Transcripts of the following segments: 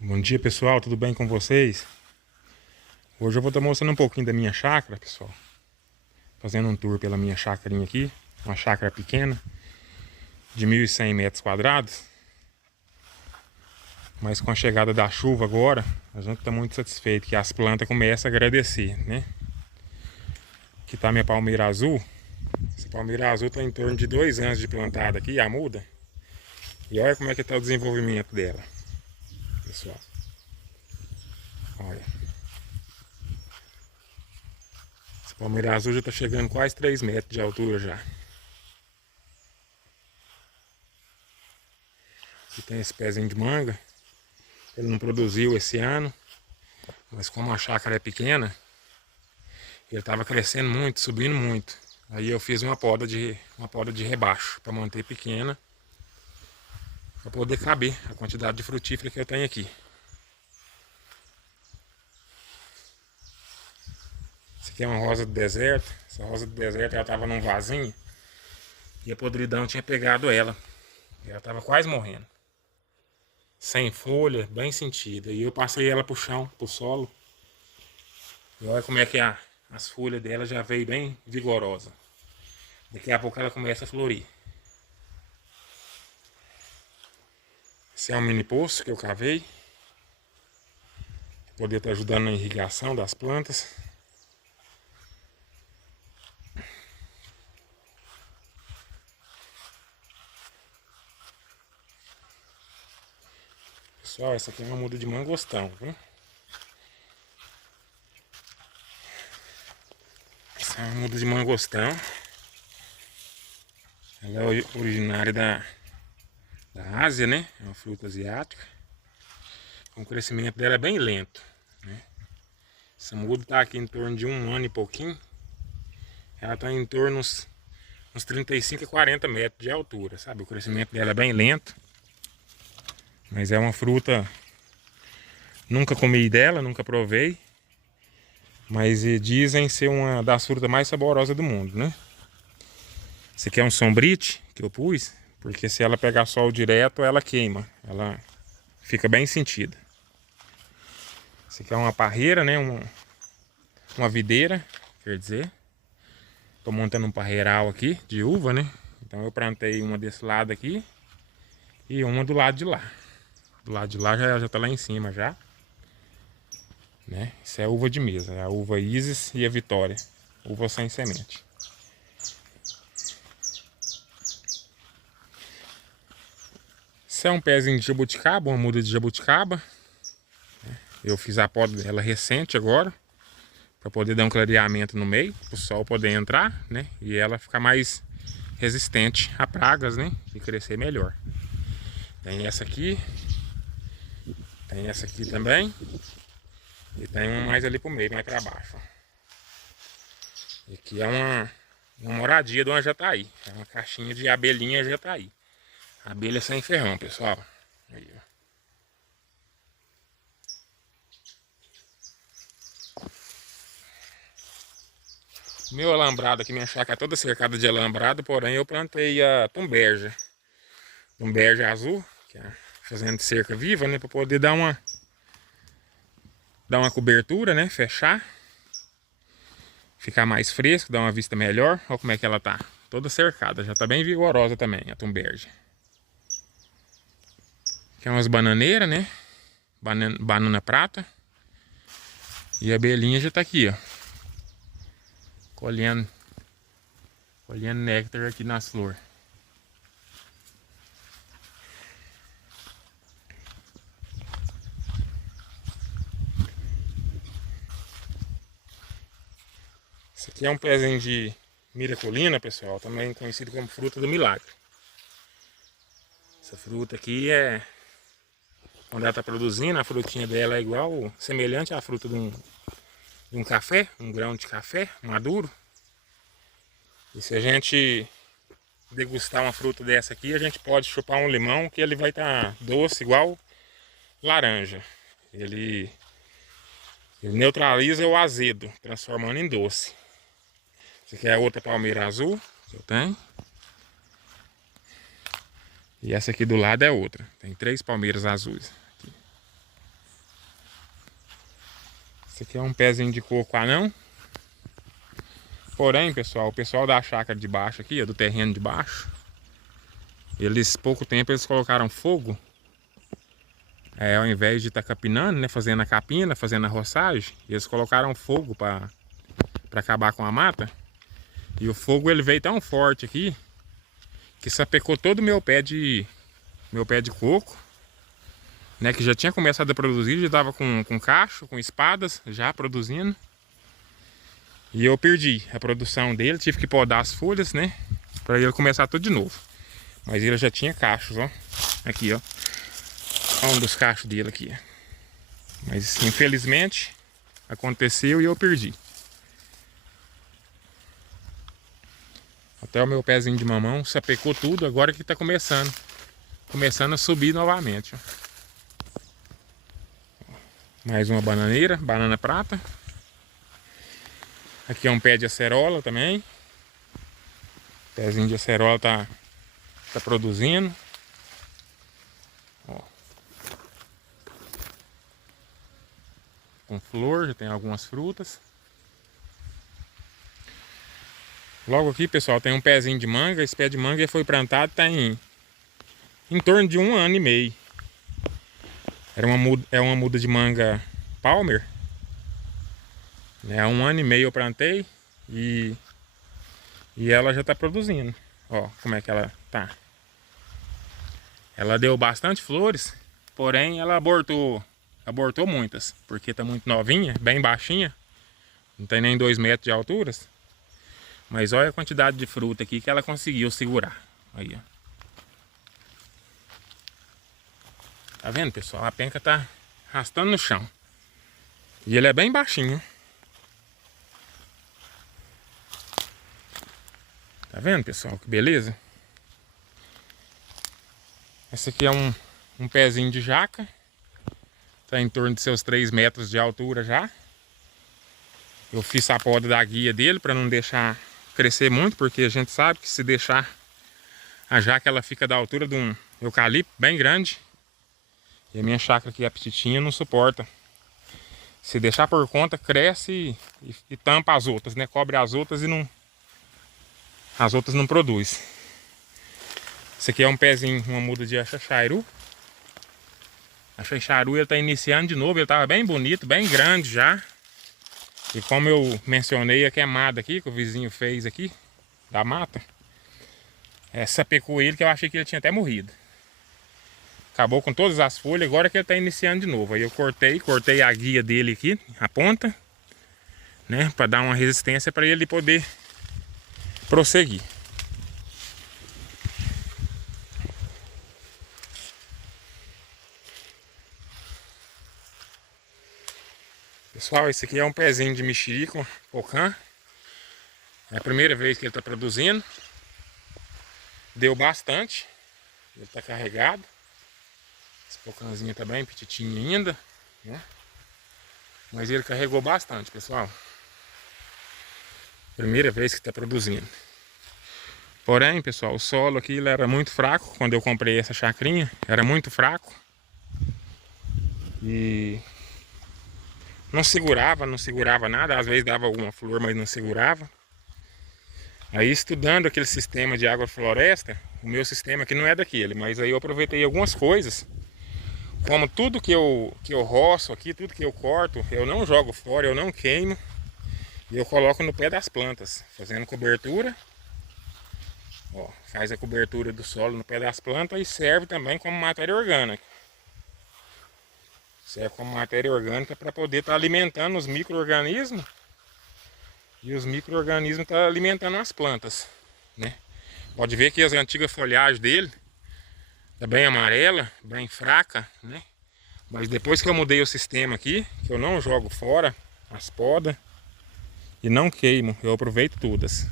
Bom dia, pessoal, tudo bem com vocês? Hoje eu vou estar mostrando um pouquinho da minha chácara, pessoal. Fazendo um tour pela minha chácarinha aqui. Uma chácara pequena, de 1.100 metros quadrados. Mas com a chegada da chuva agora, a gente está muito satisfeito que as plantas começam a agradecer, né? Aqui está a minha palmeira azul. Essa palmeira azul está em torno de 2 anos de plantada aqui, a muda. E olha como é que está o desenvolvimento dela, pessoal. Olha. Essa palmeira azul já está chegando quase 3 metros de altura já. Aqui tem esse pezinho de manga. Ele não produziu esse ano, mas como a chácara é pequena, ele estava crescendo muito, subindo muito. Aí eu fiz uma poda de rebaixo para manter pequena, para poder caber a quantidade de frutífera que eu tenho aqui. Essa aqui é uma rosa do deserto. Essa rosa do deserto ela estava num vasinho e a podridão tinha pegado ela. E ela estava quase morrendo. Sem folha, bem sentida. E eu passei ela pro chão, pro solo. E olha como é que as folhas dela já veio bem vigorosa. Daqui a pouco ela começa a florir. Esse é um mini poço que eu cavei. Pra poder estar ajudando na irrigação das plantas. Pessoal, essa aqui é uma muda de mangostão, viu? Essa é uma muda de mangostão. Ela é originária da Ásia, né? É uma fruta asiática. O crescimento dela é bem lento, né? Essa muda está aqui em torno de 1 ano e pouquinho. Ela está em torno uns 35 a 40 metros de altura, sabe? O crescimento dela é bem lento. Mas é uma fruta... Nunca comi dela, nunca provei. Mas dizem ser uma das frutas mais saborosas do mundo, né? Esse aqui é um sombrite que eu pus, porque se ela pegar sol direto, ela queima. Ela fica bem sentida. Esse aqui é uma parreira, né? Uma videira, quer dizer. Tô montando um parreiral aqui de uva, né? Então eu plantei uma desse lado aqui e uma do lado de lá. Do lado de lá já tá lá em cima já. Né? Isso é uva de mesa, é a uva Isis e a Vitória. Uva sem semente. Isso é um pezinho de jabuticaba, uma muda de jabuticaba. Eu fiz a poda dela recente agora, para poder dar um clareamento no meio, para o sol poder entrar, né? E ela ficar mais resistente a pragas, né? E crescer melhor. Tem essa aqui também. E tem uma mais ali pro meio, mais para baixo. E aqui é uma moradia de uma jataí. É uma caixinha de abelhinha jataí. Abelha sem ferrão, pessoal. Aí, ó. Meu alambrado aqui, minha chácara é toda cercada de alambrado, porém eu plantei a tumberja. Tumberja azul, que é fazendo cerca viva, né? Para poder dar uma cobertura, né? Fechar. Ficar mais fresco, dar uma vista melhor. Olha como é que ela tá. Toda cercada, já tá bem vigorosa também a tumberja. Aqui é umas bananeiras, né? Banana prata. E a abelhinha já tá aqui, ó. Colhendo néctar aqui nas flores. Esse aqui é um pezinho de miraculina, pessoal, também conhecido como fruta do milagre. Essa fruta aqui é... Quando ela está produzindo, a frutinha dela é igual, semelhante à fruta de um café, um grão de café maduro. E se a gente degustar uma fruta dessa aqui, a gente pode chupar um limão que ele vai estar doce igual laranja. Ele neutraliza o azedo, transformando em doce. Essa aqui é a outra palmeira azul que eu tenho. E essa aqui do lado é outra. Tem 3 palmeiras azuis aqui. Esse aqui é um pezinho de coco anão. Porém, pessoal, o pessoal da chácara de baixo aqui, ó, do terreno de baixo, eles, pouco tempo, eles colocaram fogo. Ao invés de estar capinando, né, fazendo a capina, fazendo a roçagem, eles colocaram fogo para acabar com a mata. E o fogo ele veio tão forte aqui que sapecou todo o meu pé de coco, né, que já tinha começado a produzir, já estava com cacho, com espadas, já produzindo. E eu perdi a produção dele, tive que podar as folhas, né, para ele começar tudo de novo. Mas ele já tinha cachos, ó. Aqui, ó. Olha um dos cachos dele aqui. Mas infelizmente aconteceu e eu perdi. Até o meu pezinho de mamão sapecou tudo, agora que tá começando a subir novamente, ó. Mais uma bananeira, banana prata. Aqui é um pé de acerola também. O pezinho de acerola tá produzindo. Ó. Com flor, já tem algumas frutas. Logo aqui, pessoal, tem um pezinho de manga. Esse pé de manga foi plantado tem em torno de 1 ano e meio. É uma muda de manga Palmer. Há 1 ano e meio eu plantei e ela já está produzindo. Ó, como é que ela tá. Ela deu bastante flores, porém ela abortou muitas, porque tá muito novinha, bem baixinha. Não tem nem 2 metros de altura. Mas olha a quantidade de fruta aqui que ela conseguiu segurar. Aí, ó. Tá vendo, pessoal? A penca tá arrastando no chão. E ele é bem baixinho. Tá vendo, pessoal? Que beleza. Esse aqui é um pezinho de jaca. Tá em torno de seus 3 metros de altura já. Eu fiz a poda da guia dele para não deixar crescer muito, porque a gente sabe que se deixar a jaca ela fica da altura de um eucalipto bem grande. E a minha chácara aqui, a petitinha, não suporta. Se deixar por conta, cresce e tampa as outras, né? Cobre as outras e não... As outras não produz. Esse aqui é um pezinho, uma muda de axaxairu. A axaxairu ele tá iniciando de novo, ele tava bem bonito, bem grande já. E como eu mencionei a queimada aqui, que o vizinho fez aqui, da mata. Sapecou ele, que eu achei que ele tinha até morrido. Acabou com todas as folhas, agora que ele tá iniciando de novo. Aí eu cortei a guia dele aqui, a ponta, né, para dar uma resistência para ele poder prosseguir. Pessoal, esse aqui é um pezinho de mexerica, pocã. É a primeira vez que ele está produzindo. Deu bastante. Ele está carregado. Esse pocãzinho tá bem petitinho ainda, né? Mas ele carregou bastante, pessoal. Primeira vez que está produzindo. Porém, pessoal, o solo aqui ele era muito fraco. Quando eu comprei essa chacrinha, era muito fraco. E não segurava nada. Às vezes dava alguma flor, mas não segurava. Aí estudando aquele sistema de agrofloresta, o meu sistema aqui não é daquele, mas aí eu aproveitei algumas coisas. Como tudo que eu roço aqui, tudo que eu corto, eu não jogo fora, eu não queimo. E eu coloco no pé das plantas, fazendo cobertura. Ó, faz a cobertura do solo no pé das plantas e serve também como matéria orgânica. Serve como matéria orgânica para poder estar alimentando os micro-organismos. E os micro-organismos estão alimentando as plantas, né? Pode ver que as antigas folhagens dele tá bem amarela, bem fraca, né? Mas depois que eu mudei o sistema aqui, que eu não jogo fora as podas e não queimo, eu aproveito todas.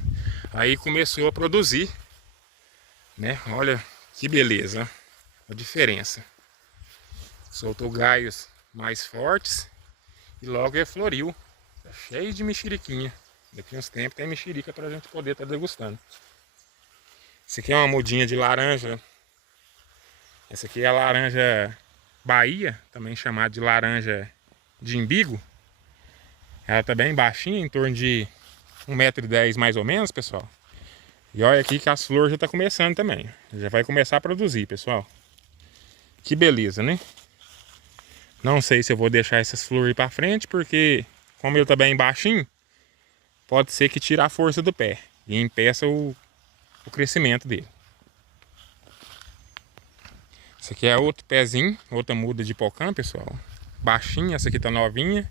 Aí começou a produzir, né? Olha que beleza, a diferença. Soltou galhos mais fortes e logo ele floriu. Tá cheio de mexeriquinha. Daqui uns tempos tem mexerica pra gente poder estar degustando. Esse aqui é uma mudinha de laranja. Essa aqui é a laranja Bahia, também chamada de laranja de imbigo. Ela tá bem baixinha, em torno de 1,10 m mais ou menos, pessoal. E olha aqui que as flores já tá começando também. Já vai começar a produzir, pessoal. Que beleza, né? Não sei se eu vou deixar essas flores para frente, porque como ele tá bem baixinho, pode ser que tire a força do pé e impeça o crescimento dele. Esse aqui é outro pezinho, outra muda de pocã, pessoal. Baixinha, essa aqui tá novinha.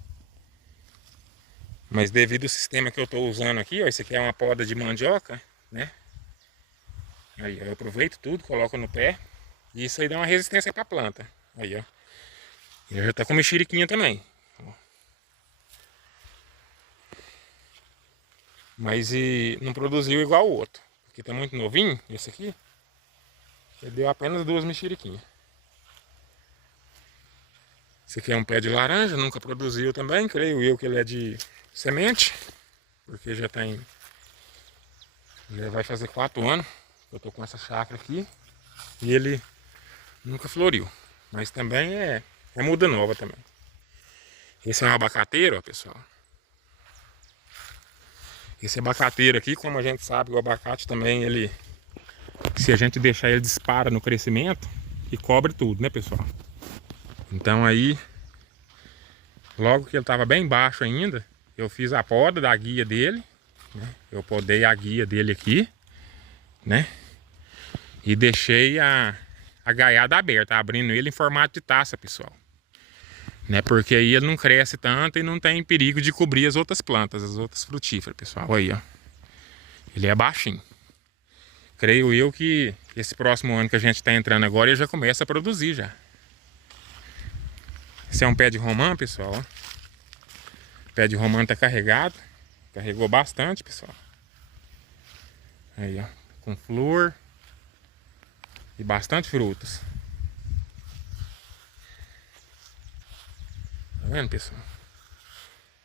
Mas devido ao sistema que eu tô usando aqui, ó, esse aqui é uma poda de mandioca, né? Aí eu aproveito tudo, coloco no pé. E isso aí dá uma resistência pra planta. Aí, ó. E já tá com mexeriquinha também. Mas não produziu igual o outro. Porque tá muito novinho, esse aqui. Ele deu apenas 2 mexeriquinhas. Esse aqui é um pé de laranja, nunca produziu também. Creio eu que ele é de semente. Porque já tem... Já vai fazer 4 anos que eu tô com essa chácara aqui. E ele nunca floriu. Mas também é muda nova também. Esse é um abacateiro, ó, pessoal. Esse abacateiro aqui, como a gente sabe, o abacate também, ele... Se a gente deixar ele dispara no crescimento e cobre tudo, né, pessoal? Então aí, logo que ele estava bem baixo ainda, eu fiz a poda da guia dele, né? Eu podei a guia dele aqui, né? E deixei a gaiada aberta, abrindo ele em formato de taça, pessoal. Né? Porque aí ele não cresce tanto e não tem perigo de cobrir as outras plantas, as outras frutíferas, pessoal. Aí, ó. Ele é baixinho. Creio eu que esse próximo ano que a gente está entrando agora, ele já começa a produzir já. Esse é um pé de romã, pessoal. Ó. O pé de romã tá carregado. Carregou bastante, pessoal. Aí, ó. Com flor. E bastante frutas. Tá vendo, pessoal?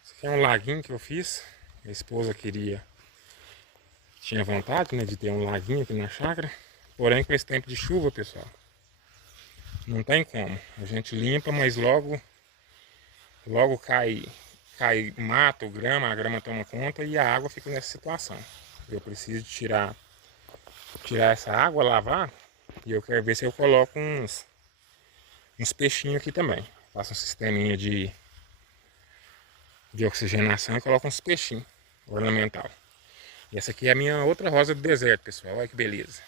Esse aqui é um laguinho que eu fiz. A esposa tinha vontade, né, de ter um laguinho aqui na chácara. Porém, com esse tempo de chuva, pessoal, não tem como. A gente limpa, mas logo cai mato, grama, a grama toma conta e a água fica nessa situação. Eu preciso tirar essa água, lavar, e eu quero ver se eu coloco uns peixinhos aqui também. Faço um sisteminha de oxigenação e coloco uns peixinhos ornamental. E essa aqui é a minha outra rosa do deserto, pessoal. Olha que beleza.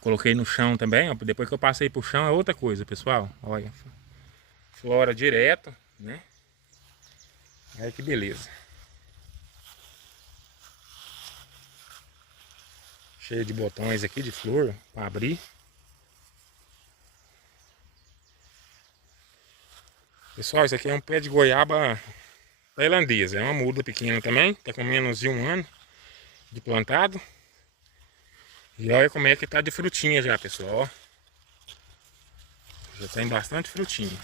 Coloquei no chão também, ó. Depois que eu passei pro chão é outra coisa, pessoal. Olha. Flora direto, né? Olha que beleza. Cheio de botões aqui de flor para abrir. Pessoal, isso aqui é um pé de goiaba tailandesa. É uma muda pequena também. Tá com menos de 1 ano de plantado. E olha como é que tá de frutinha já, pessoal. Ó. Já tem bastante frutinha.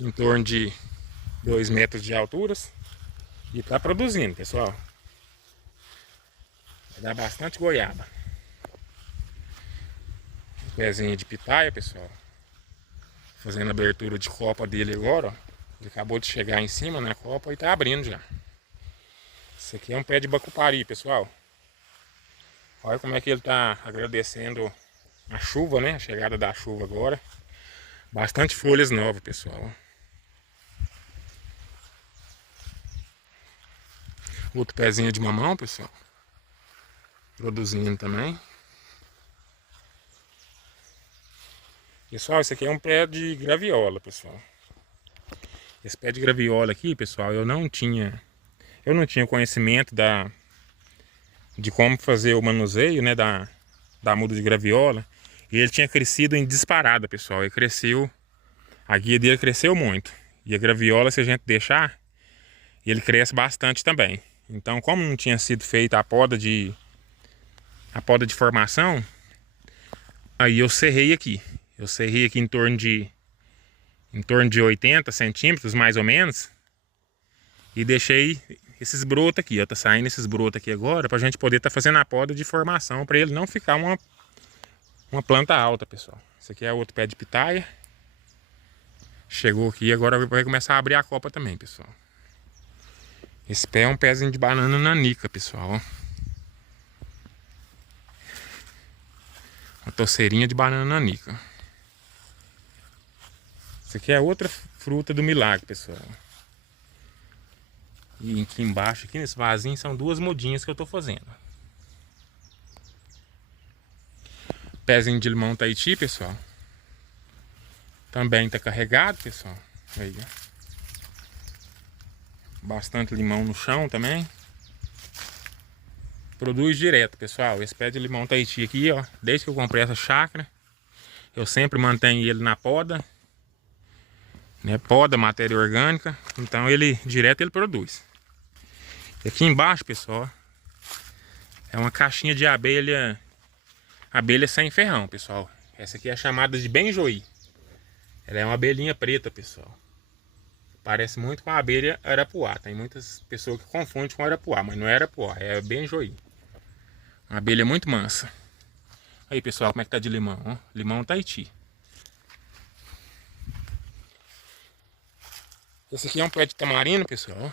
Em torno de 2 metros de altura. E tá produzindo, pessoal. Vai dar bastante goiaba. Um pezinho de pitaia, pessoal. Fazendo a abertura de copa dele agora, ó. Ele acabou de chegar em cima na copa e tá abrindo já. Esse aqui é um pé de bacupari, pessoal. Olha como é que ele tá agradecendo a chuva, né? A chegada da chuva agora. Bastante folhas novas, pessoal. Outro pezinho de mamão, pessoal. Produzindo também. Pessoal, esse aqui é um pé de graviola, pessoal. Esse pé de graviola aqui, pessoal, eu não tinha conhecimento de como fazer o manuseio, né, da muda de graviola. E ele tinha crescido em disparada, pessoal. Ele cresceu, a guia dele cresceu muito. E a graviola, se a gente deixar, ele cresce bastante também. Então, como não tinha sido feita a poda de formação, aí eu serrei aqui. Eu serrei aqui em torno de 80 centímetros, mais ou menos. E deixei esses brotos aqui, ó. Tá saindo esses brotos aqui agora, pra gente poder tá fazendo a poda de formação, pra ele não ficar uma planta alta, pessoal. Esse aqui é outro pé de pitaia. Chegou aqui, agora vai começar a abrir a copa também, pessoal. Esse pé é um pezinho de banana nanica, pessoal, ó. Uma torceirinha de banana nanica. Isso aqui é outra fruta do milagre, pessoal. E aqui embaixo, aqui nesse vasinho, são duas mudinhas que eu tô fazendo. Pezinho de limão Tahiti, pessoal. Também tá carregado, pessoal. Aí, ó. Bastante limão no chão também. Produz direto, pessoal. Esse pé de limão Tahiti aqui, ó. Desde que eu comprei essa chácara, eu sempre mantenho ele na poda. Né? Poda, matéria orgânica. Então ele, direto ele produz. E aqui embaixo, pessoal, é uma caixinha de abelha. Abelha sem ferrão, pessoal. Essa aqui é chamada de benjoí. Ela é uma abelhinha preta, pessoal. Parece muito com a abelha arapuá. Tem muitas pessoas que confundem com arapuá, mas não é arapuá, é benjoí. Uma abelha muito mansa. Aí, pessoal, como é que tá de limão? Ó? Limão Tahiti. Esse aqui é um pé de tamarino, pessoal.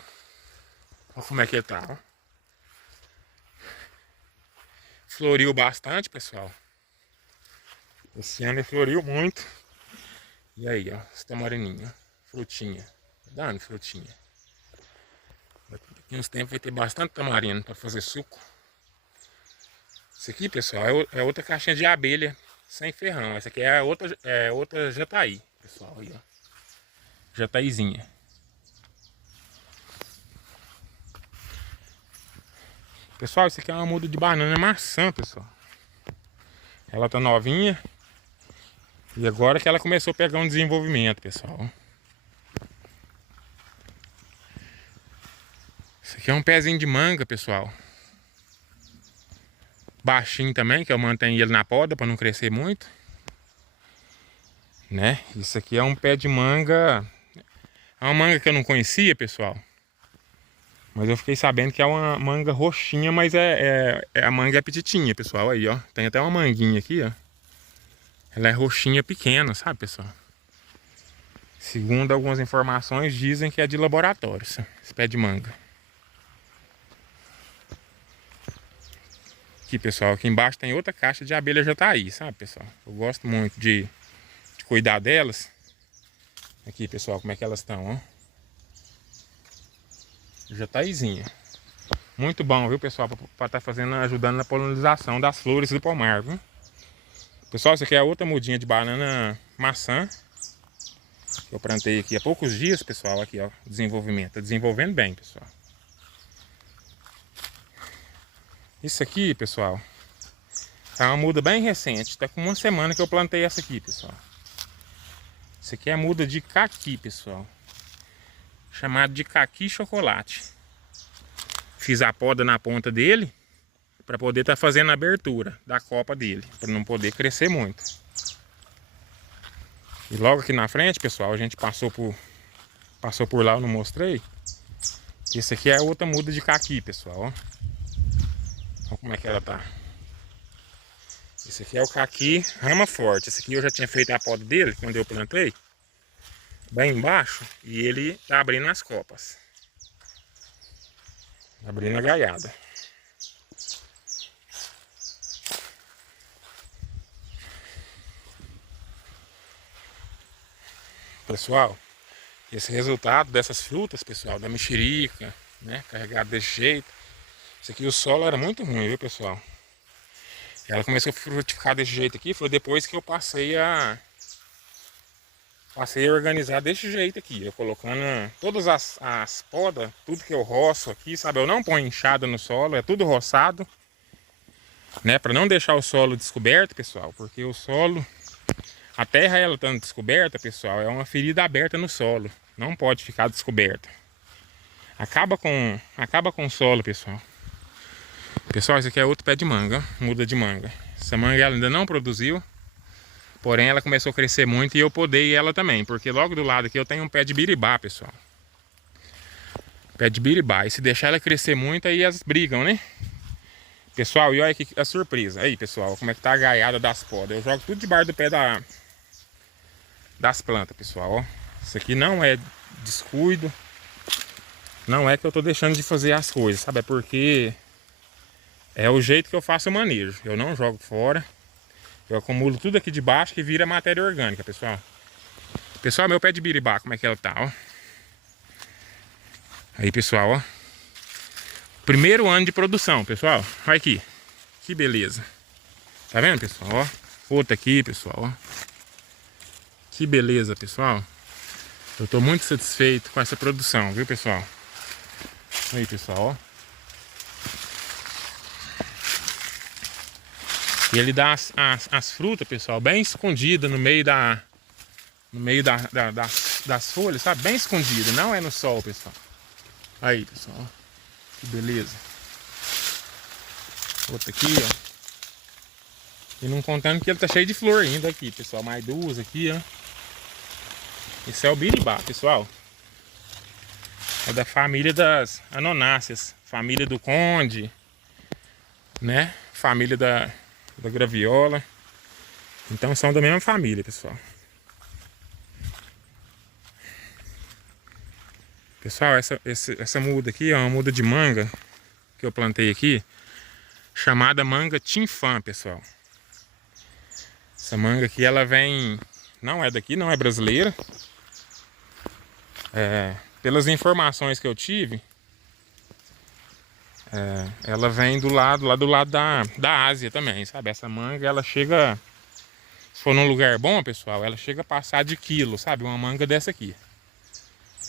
Olha como é que ele tá, ó. Floriu bastante, pessoal. Esse ano ele floriu muito. E aí, ó, esse tamarininho, frutinha. Tá dando frutinha. Daqui uns tempos vai ter bastante tamarino para fazer suco. Isso aqui, pessoal, é outra caixinha de abelha sem ferrão. Essa aqui é outra jataí, pessoal, aí, ó. Jataizinha. Pessoal, isso aqui é uma muda de banana maçã, pessoal. Ela tá novinha. E agora que ela começou a pegar um desenvolvimento, pessoal. Isso aqui é um pezinho de manga, pessoal. Baixinho também, que eu mantenho ele na poda para não crescer muito. Né? Isso aqui é um pé de manga. É uma manga que eu não conhecia, pessoal. Mas eu fiquei sabendo que é uma manga roxinha, mas a manga é petitinha, pessoal. Aí, ó. Tem até uma manguinha aqui, ó. Ela é roxinha pequena, sabe, pessoal? Segundo algumas informações, dizem que é de laboratório, esse pé de manga. Aqui, pessoal, aqui embaixo tem outra caixa de abelha jataí, sabe, pessoal? Eu gosto muito de cuidar delas. Aqui, pessoal, como é que elas estão, ó. Jataizinha. Muito bom, viu, pessoal, para estar ajudando na polinização das flores do pomar, viu? Pessoal, isso aqui é outra mudinha de banana maçã. Que eu plantei aqui há poucos dias, pessoal, aqui, ó, desenvolvimento. Tá desenvolvendo bem, pessoal. Isso aqui, pessoal, é uma muda bem recente. Tá com uma semana que eu plantei essa aqui, pessoal. Isso aqui é a muda de caqui, pessoal. Chamado de caqui chocolate. Fiz a poda na ponta dele para poder estar fazendo a abertura da copa dele, para não poder crescer muito. E logo aqui na frente, pessoal, a gente passou por lá, eu não mostrei. Esse aqui é outra muda de caqui, pessoal, ó. Olha como é que ela tá. Esse aqui é o caqui rama forte. Esse aqui eu já tinha feito a poda dele quando eu plantei. Bem embaixo. E ele tá abrindo as copas. Abrindo a gaiada. Pessoal, esse resultado dessas frutas, pessoal, da mexerica, né, carregado desse jeito. Isso aqui o solo era muito ruim, viu, pessoal? Ela começou a frutificar desse jeito aqui, foi depois que eu passei a organizar desse jeito aqui. Eu colocando todas as podas, tudo que eu roço aqui, sabe? Eu não ponho enxada no solo, é tudo roçado. Né? Para não deixar o solo descoberto, pessoal, porque o solo, a terra ela estando descoberta, pessoal, é uma ferida aberta no solo. Não pode ficar descoberta. Acaba com o solo, pessoal. Pessoal, esse aqui é outro pé de manga, muda de manga. Essa manga ela ainda não produziu, porém ela começou a crescer muito e eu podei ela também, porque logo do lado aqui eu tenho um pé de biribá, pessoal. Pé de biribá, e se deixar ela crescer muito aí elas brigam, né? Pessoal, e olha aqui a surpresa. Aí, pessoal, como é que tá a gaiada das podas. Eu jogo tudo debaixo do pé das plantas, pessoal, ó. Isso aqui não é descuido. Não é que eu tô deixando de fazer as coisas, sabe? É porque é o jeito que eu faço o manejo. Eu não jogo fora. Eu acumulo tudo aqui de baixo que vira matéria orgânica, pessoal. Pessoal, meu pé de biribá, como é que ela tá, ó. Aí, pessoal, ó. Primeiro ano de produção, pessoal. Olha aqui. Que beleza. Tá vendo, pessoal, ó. Outra aqui, pessoal, ó. Que beleza, pessoal. Eu tô muito satisfeito com essa produção, viu, pessoal? Aí, pessoal, ó. E ele dá as frutas, pessoal, bem escondidas no meio das folhas, sabe? Bem escondida, não é no sol, pessoal. Aí, pessoal, ó. Que beleza. Outra aqui, ó. E não contando que ele tá cheio de flor ainda aqui, pessoal. Mais duas aqui, ó. Esse é o biribá, pessoal. É da família das anonáceas. Família do conde, né? Família da graviola. Então são da mesma família, pessoal. Pessoal, essa muda aqui é uma muda de manga que eu plantei aqui, chamada manga Tinfã, pessoal. Essa manga aqui, ela vem... Não é daqui, não é brasileira. Pelas informações que eu tive, ela vem lá do lado da Ásia também, sabe? Essa manga, ela chega... Se for num lugar bom, pessoal, ela chega a passar de quilo, sabe? Uma manga dessa aqui.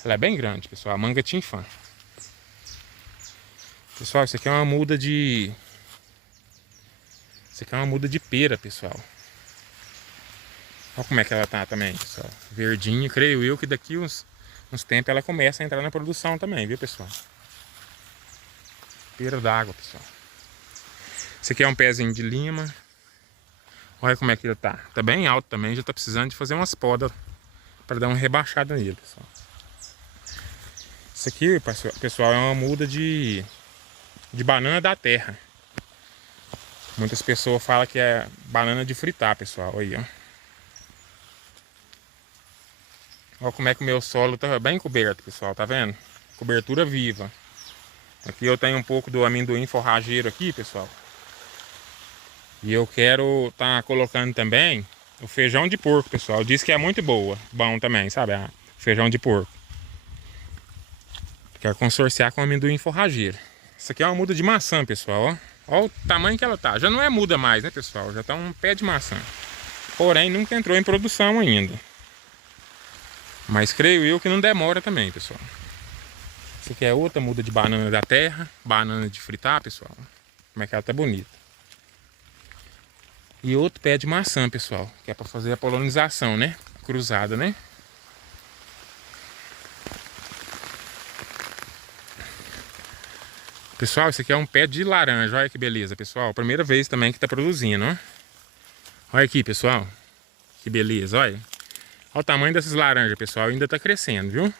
Ela é bem grande, pessoal. A manga Tinfã. Pessoal, isso aqui é uma muda de... Isso aqui é uma muda de pera, pessoal. Olha como é que ela tá também, pessoal. Verdinha, creio eu que daqui uns tempos ela começa a entrar na produção também, viu, pessoal? Pera d'água, pessoal. Esse aqui é um pezinho de lima. Olha como é que ele tá. Tá bem alto também, já tá precisando de fazer umas podas para dar uma rebaixada nele, pessoal. Isso aqui, pessoal, é uma muda de banana da terra. Muitas pessoas falam que é banana de fritar, pessoal. Aí, ó. Olha como é que o meu solo tá bem coberto, pessoal. Tá vendo? Cobertura viva. Aqui eu tenho um pouco do amendoim forrageiro aqui, pessoal. E eu quero tá colocando também o feijão de porco, pessoal. Diz que é muito bom também, sabe? Feijão de porco. Quero consorciar com amendoim forrageiro. Isso aqui é uma muda de maçã, pessoal, ó. Olha o tamanho que ela tá. Já não é muda mais, né, pessoal? Já tá um pé de maçã. Porém, nunca entrou em produção ainda. Mas creio eu que não demora também, pessoal. Isso aqui é outra muda de banana da terra. Banana de fritar, pessoal. Como é que ela tá bonita. E outro pé de maçã, pessoal. Que é pra fazer a polinização, né? Cruzada, né? Pessoal, esse aqui é um pé de laranja. Olha que beleza, pessoal. Primeira vez também que tá produzindo, ó. Olha aqui, pessoal. Que beleza, olha. Olha o tamanho dessas laranjas, pessoal. Ainda tá crescendo, viu?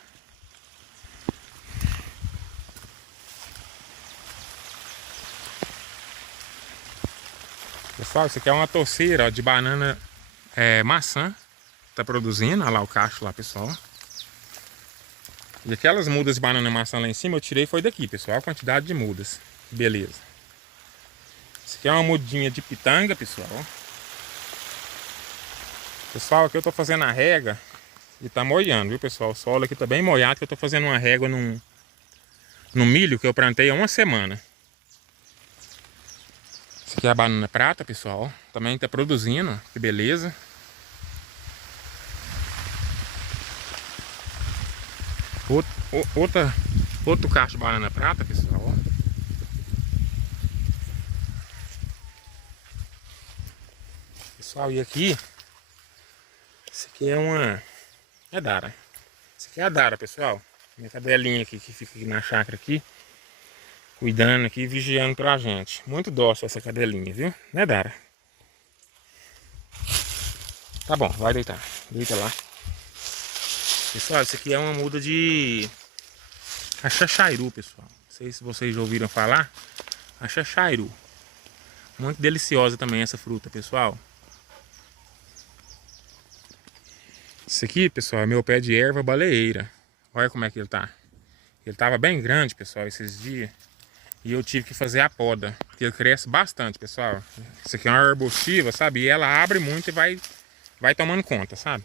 Pessoal, isso aqui é uma torceira, ó, de banana maçã. Tá produzindo. Olha lá o cacho lá, pessoal. E aquelas mudas de banana maçã lá em cima eu tirei foi daqui, pessoal. A quantidade de mudas. Beleza. Isso aqui é uma mudinha de pitanga, pessoal. Pessoal, aqui eu tô fazendo a rega e tá molhando, viu, pessoal? O solo aqui tá bem molhado, que eu tô fazendo uma régua no milho que eu plantei há uma semana. Isso aqui é a banana prata, pessoal. Também tá produzindo, que beleza. Outro cacho de banana prata, pessoal. Pessoal, e aqui... Isso aqui é uma... É Dara. Isso aqui é a Dara, pessoal. Minha cadelinha aqui, que fica aqui na chácara aqui. Cuidando aqui, vigiando pra gente. Muito dócil essa cadelinha, viu? Né, Dara? Tá bom, vai deitar. Deita lá. Pessoal, isso aqui é uma muda de... Axaxairu, pessoal. Não sei se vocês já ouviram falar. Axaxairu. Muito deliciosa também essa fruta, pessoal. Esse aqui, pessoal, é meu pé de erva baleeira. Olha como é que ele tá. Ele tava bem grande, pessoal, esses dias. E eu tive que fazer a poda, porque ele cresce bastante, pessoal. Isso aqui é uma arbustiva, sabe? E ela abre muito e vai tomando conta, sabe?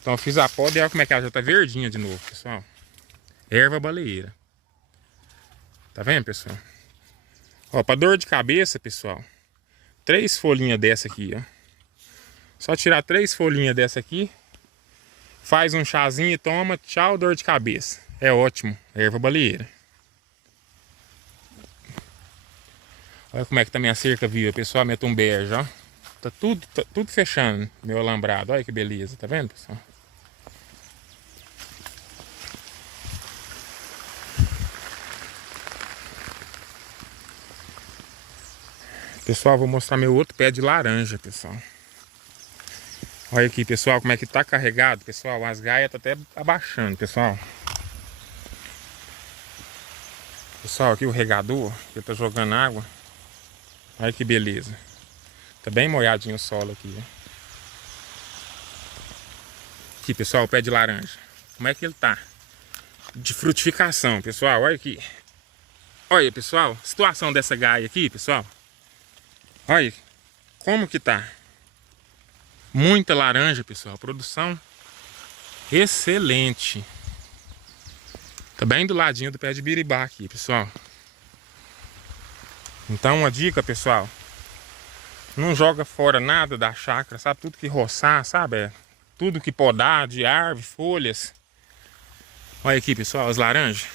Então eu fiz a poda e olha como é que ela já tá verdinha de novo, pessoal. Erva baleeira. Tá vendo, pessoal? Ó, pra dor de cabeça, pessoal, 3 folhinhas dessa aqui, ó. Só tirar 3 folhinhas dessa aqui, faz um chazinho e toma, tchau, dor de cabeça. É ótimo, erva baleeira. Olha como é que tá minha cerca viva, pessoal, minha tumberja, ó. Tá tudo fechando, meu alambrado. Olha que beleza, tá vendo, pessoal? Pessoal, vou mostrar meu outro pé de laranja, pessoal. Olha aqui, pessoal, como é que tá carregado, pessoal. As gaias tá até abaixando, pessoal. Pessoal, aqui o regador, que tá jogando água. Olha que beleza. Tá bem molhadinho o solo aqui, ó. Aqui, pessoal, o pé de laranja. Como é que ele tá? De frutificação, pessoal. Olha aqui. Olha, pessoal, situação dessa gaia aqui, pessoal. Olha como que tá. Muita laranja, pessoal. Produção excelente. Tá bem do ladinho do pé de biribá aqui, pessoal. Então, uma dica, pessoal. Não joga fora nada da chácara, sabe? Tudo que roçar, sabe? Tudo que podar de árvore, folhas. Olha aqui, pessoal, as laranjas.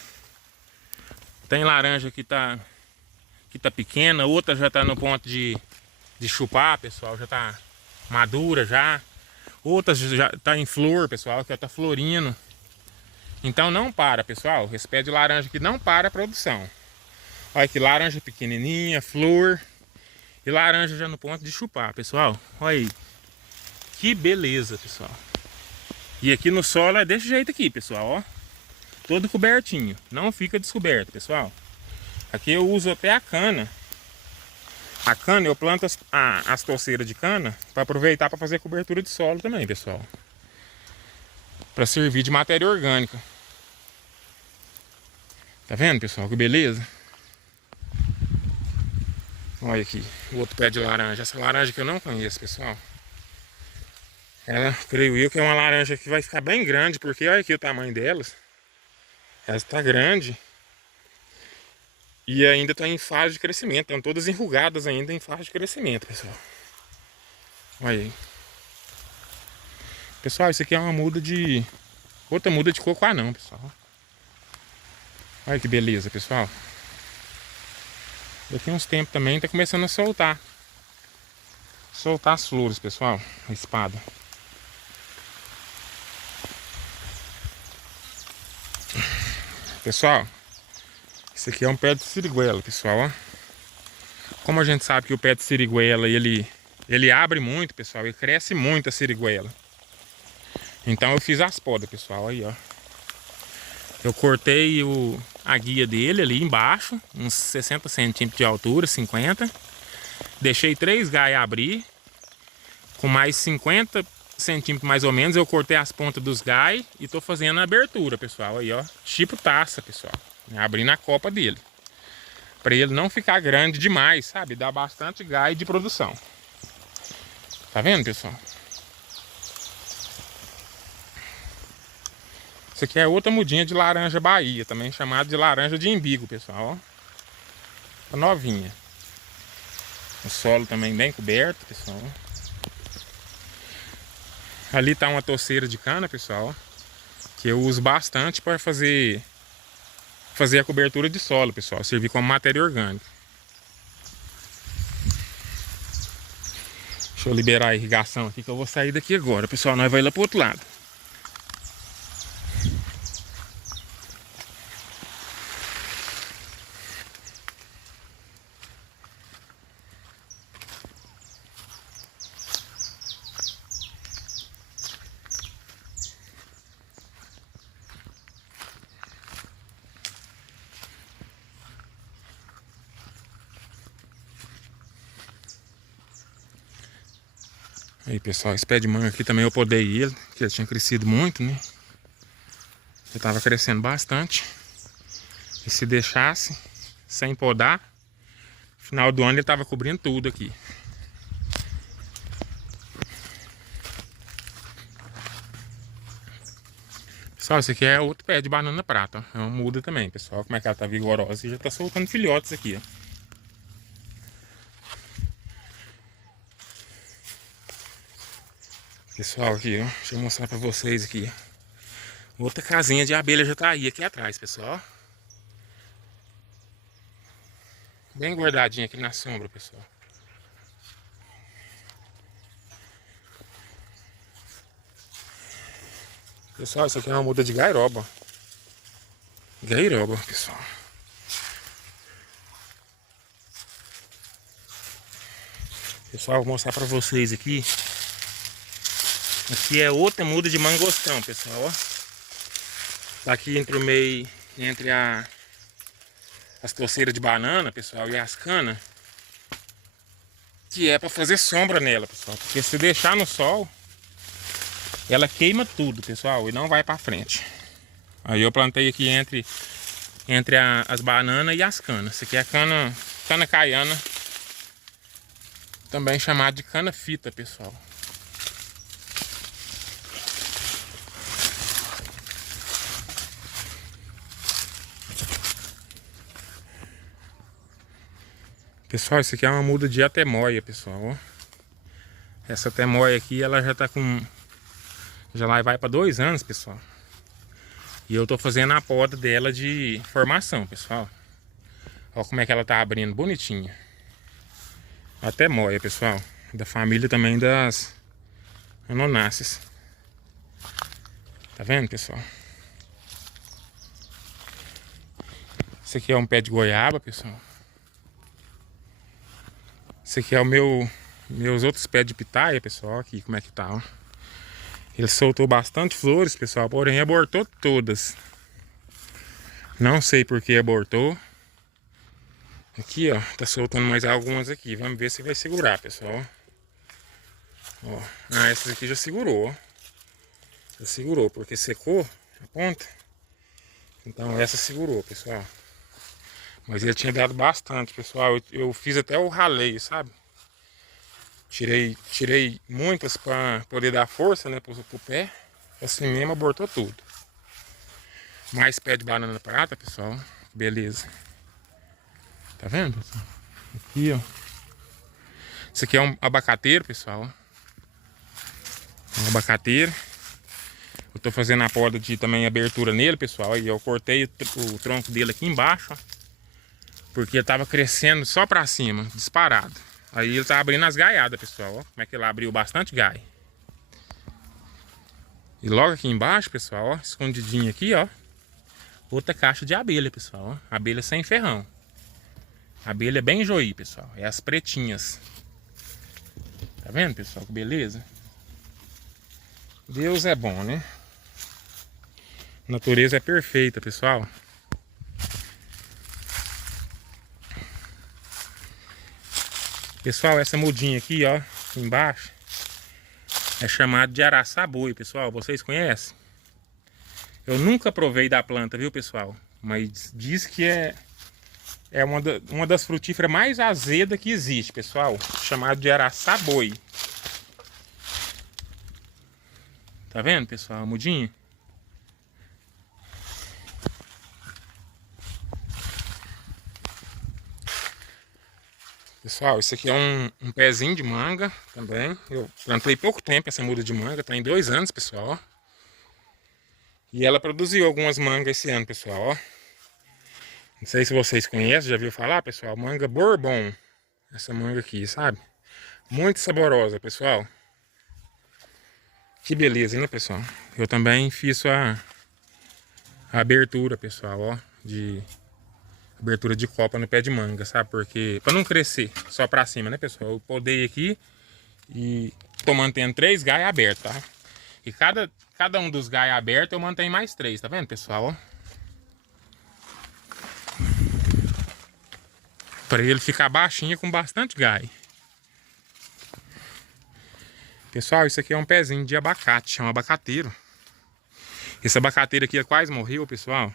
Tem laranja que tá pequena, outra já tá no ponto de chupar, pessoal. Já tá madura já. Outras já tá em flor, pessoal, que já tá florindo. Então não para, pessoal. Esse pé de laranja aqui não para a produção. Olha que laranja pequenininha, flor. E laranja já no ponto de chupar, pessoal. Olha aí. Que beleza, pessoal. E aqui no solo é desse jeito aqui, pessoal, ó. Todo cobertinho. Não fica descoberto, pessoal. Aqui eu uso até a cana. A cana eu planto as torceiras de cana para aproveitar para fazer cobertura de solo também, pessoal. Para servir de matéria orgânica. Tá vendo, pessoal? Que beleza. Olha aqui, o outro pé de laranja. Essa laranja que eu não conheço, pessoal. Ela, creio eu, que é uma laranja que vai ficar bem grande, porque olha aqui o tamanho delas. Ela está grande. E ainda está em fase de crescimento. Estão todas enrugadas ainda em fase de crescimento, pessoal. Olha aí. Pessoal, isso aqui é uma muda de... outra muda de coco anão, pessoal. Olha que beleza, pessoal. Daqui uns tempos também tá começando a soltar. Soltar as flores, pessoal. A espada. Pessoal, esse aqui é um pé de siriguela, pessoal, ó. Como a gente sabe que o pé de siriguela, ele abre muito, pessoal, e cresce muito a siriguela. Então eu fiz as podas, pessoal, aí, ó. Eu cortei a guia dele ali embaixo, uns 60 centímetros de altura, 50. Deixei 3 gaias abrir. Com mais 50 centímetros mais ou menos, eu cortei as pontas dos gai e tô fazendo a abertura, pessoal. Aí, ó, tipo taça, pessoal. Abrindo a copa dele. Pra ele não ficar grande demais, sabe? Dá bastante gai de produção. Tá vendo, pessoal? Isso aqui é outra mudinha de laranja Bahia, também chamada de laranja de imbigo, pessoal, ó. Tá novinha. O solo também bem coberto, pessoal. Ali tá uma torceira de cana, pessoal, que eu uso bastante para fazer a cobertura de solo, pessoal, servir como matéria orgânica. Deixa eu liberar a irrigação aqui que eu vou sair daqui agora, pessoal, nós vamos lá pro outro lado. Aí, pessoal, esse pé de manga aqui também eu podei ele, porque ele tinha crescido muito, né? Ele tava crescendo bastante. E se deixasse sem podar, no final do ano ele tava cobrindo tudo aqui. Pessoal, esse aqui é outro pé de banana prata, ó. É uma muda também, pessoal. Como é que ela tá vigorosa e já tá soltando filhotes aqui, ó. Pessoal, aqui, ó. Deixa eu mostrar pra vocês aqui, ó. Outra casinha de abelha já tá aí aqui atrás, pessoal. Bem guardadinha aqui na sombra, pessoal. Pessoal, isso aqui é uma muda de gairoba. Gairoba, pessoal. Pessoal, vou mostrar pra vocês aqui. Aqui é outra muda de mangostão, pessoal, ó. Tá aqui entre o meio, entre as toceiras de banana, pessoal, e as canas. Que é pra fazer sombra nela, pessoal. Porque se deixar no sol, ela queima tudo, pessoal, e não vai pra frente. Aí eu plantei aqui entre as bananas e as canas. Isso aqui é cana caiana, também chamado de cana fita, pessoal. Pessoal, isso aqui é uma muda de atemoia, pessoal, ó. Essa atemoia aqui, ela já tá com... já lá vai para 2 anos, pessoal. E eu tô fazendo a poda dela de formação, pessoal. Olha como é que ela tá abrindo, bonitinha. Atemoia, pessoal. Da família também das anonáceas. Tá vendo, pessoal? Esse aqui é um pé de goiaba, pessoal. Esse aqui é o meus outros pés de pitaia, pessoal. Aqui como é que tá, ó. Ele soltou bastante flores, pessoal, porém abortou todas. Não sei por que abortou. Aqui, ó, tá soltando mais algumas aqui. Vamos ver se vai segurar, pessoal. Ó. Ah, essas aqui já segurou, ó. Já segurou, porque secou a ponta. Então essa segurou, pessoal. Mas ele tinha dado bastante, pessoal. Eu fiz até o raleio, sabe? Tirei muitas para poder dar força, né, pro pé. Assim mesmo abortou tudo. Mais pé de banana prata, pessoal. Beleza. Tá vendo, pessoal? Aqui, ó. Esse aqui é um abacateiro, pessoal. Um abacateiro. Eu tô fazendo a poda de também abertura nele, pessoal. E eu cortei o tronco dele aqui embaixo, ó. Porque ele tava crescendo só pra cima, disparado. Aí ele tá abrindo as gaiadas, pessoal, ó. Como é que ele abriu bastante gai. E logo aqui embaixo, pessoal, ó, escondidinho aqui, ó. Outra caixa de abelha, pessoal, ó. Abelha sem ferrão. Abelha bem joí, pessoal. É as pretinhas. Tá vendo, pessoal? Que beleza. Deus é bom, né? A natureza é perfeita, pessoal. Pessoal, essa mudinha aqui, ó, aqui embaixo, é chamada de araçá-boi, pessoal. Vocês conhecem? Eu nunca provei da planta, viu, pessoal? Mas diz que é uma das frutíferas mais azedas que existe, pessoal. Chamado de araçá-boi. Tá vendo, pessoal? A mudinha. Pessoal, isso aqui é um pezinho de manga também. Eu plantei pouco tempo essa muda de manga, tá em 2 anos, pessoal. E ela produziu algumas mangas esse ano, pessoal, ó. Não sei se vocês conhecem, já viu falar, pessoal? Manga Bourbon. Essa manga aqui, sabe? Muito saborosa, pessoal. Que beleza, né, pessoal? Eu também fiz a abertura, pessoal, ó. De abertura de copa no pé de manga, sabe? Porque pra não crescer só pra cima, né, pessoal? Eu podei aqui e tô mantendo 3 galhos abertos, tá? E cada um dos galhos abertos eu mantenho mais 3, tá vendo, pessoal? Ó. Pra ele ficar baixinho com bastante galho. Pessoal, isso aqui é um pezinho de abacate, é um abacateiro. Esse abacateiro aqui quase morreu, pessoal.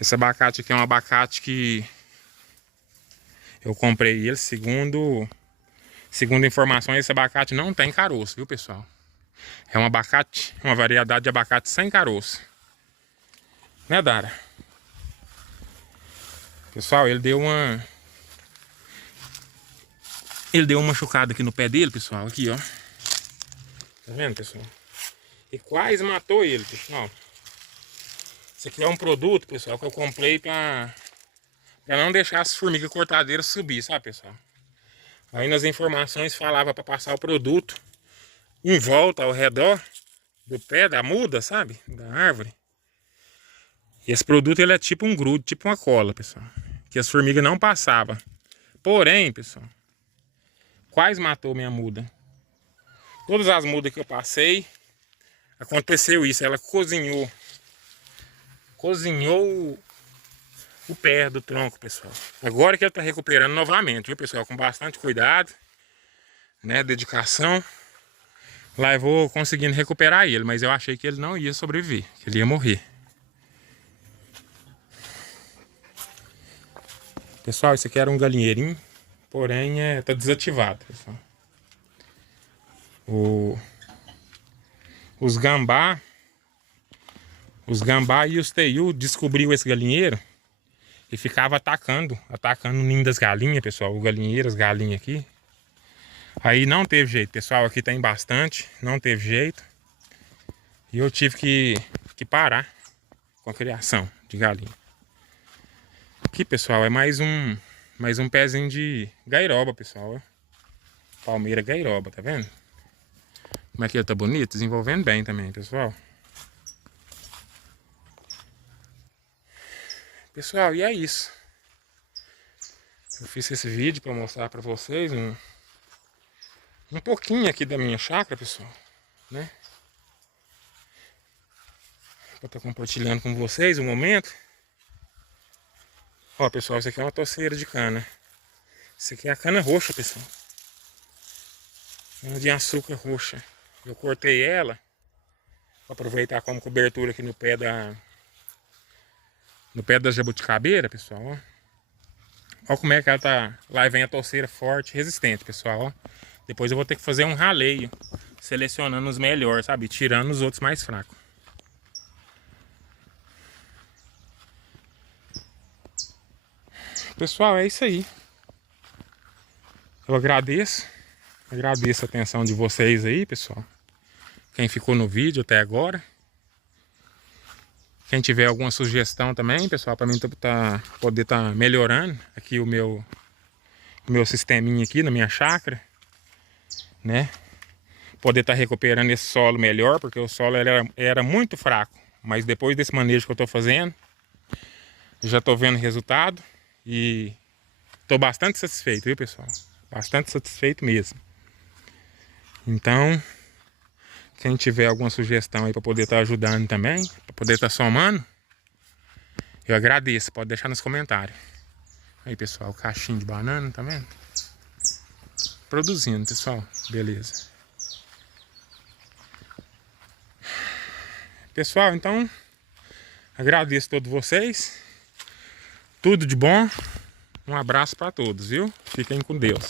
Esse abacate aqui é um abacate que eu comprei ele, segundo informações, esse abacate não tem caroço, viu, pessoal? É um abacate, uma variedade de abacate sem caroço. Né, Dara? Pessoal, ele deu uma machucada aqui no pé dele, pessoal. Aqui, ó. Tá vendo, pessoal? E quase matou ele, pessoal. Esse aqui é um produto, pessoal, que eu comprei pra não deixar as formigas cortadeiras subir, sabe, pessoal? Aí nas informações falava pra passar o produto em volta, ao redor do pé, da muda, sabe? Da árvore. E esse produto, ele é tipo um grude, tipo uma cola, pessoal. Que as formigas não passavam. Porém, pessoal, quase matou minha muda. Todas as mudas que eu passei, aconteceu isso. Ela cozinhou o pé do tronco, pessoal. Agora que ele tá recuperando novamente, viu, pessoal? Com bastante cuidado, né? Dedicação. Lá eu vou conseguindo recuperar ele, mas eu achei que ele não ia sobreviver, que ele ia morrer. Pessoal, esse aqui era um galinheirinho, porém tá desativado, pessoal. Os gambá e os teiu descobriu esse galinheiro e ficava atacando o ninho das galinhas, pessoal. O galinheiro, as galinhas aqui. Aí não teve jeito, pessoal. Aqui tem bastante, não teve jeito. E eu tive que parar com a criação de galinha. Aqui, pessoal, é mais um pezinho de gairoba, pessoal. Palmeira gairoba, tá vendo? Como é que ele tá bonito? Desenvolvendo bem também, pessoal. Pessoal, e é isso. Eu fiz esse vídeo para mostrar para vocês um pouquinho aqui da minha chácara, pessoal, né? Vou estar compartilhando com vocês um momento. Ó, pessoal, isso aqui é uma toceira de cana. Isso aqui é a cana roxa, pessoal. Cana de açúcar roxa. Eu cortei ela para aproveitar como cobertura aqui no pé da jabuticabeira, pessoal, ó. Ó como é que ela tá. Lá vem a toceira forte, resistente, pessoal, ó. Depois eu vou ter que fazer um raleio, selecionando os melhores, sabe? Tirando os outros mais fracos. Pessoal, é isso aí. Eu agradeço a atenção de vocês aí, pessoal. Quem ficou no vídeo até agora. Quem tiver alguma sugestão também, pessoal, para mim poder estar melhorando aqui o meu sisteminha aqui na minha chácara, né? Poder estar recuperando esse solo melhor, porque o solo era muito fraco. Mas depois desse manejo que eu estou fazendo, já estou vendo resultado e estou bastante satisfeito, viu, pessoal? Bastante satisfeito mesmo. Então, quem tiver alguma sugestão aí para poder estar ajudando também, para poder estar somando, eu agradeço. Pode deixar nos comentários. Aí, pessoal, caixinho de banana, tá vendo? Produzindo, pessoal. Beleza. Pessoal, então, agradeço a todos vocês. Tudo de bom. Um abraço para todos, viu? Fiquem com Deus.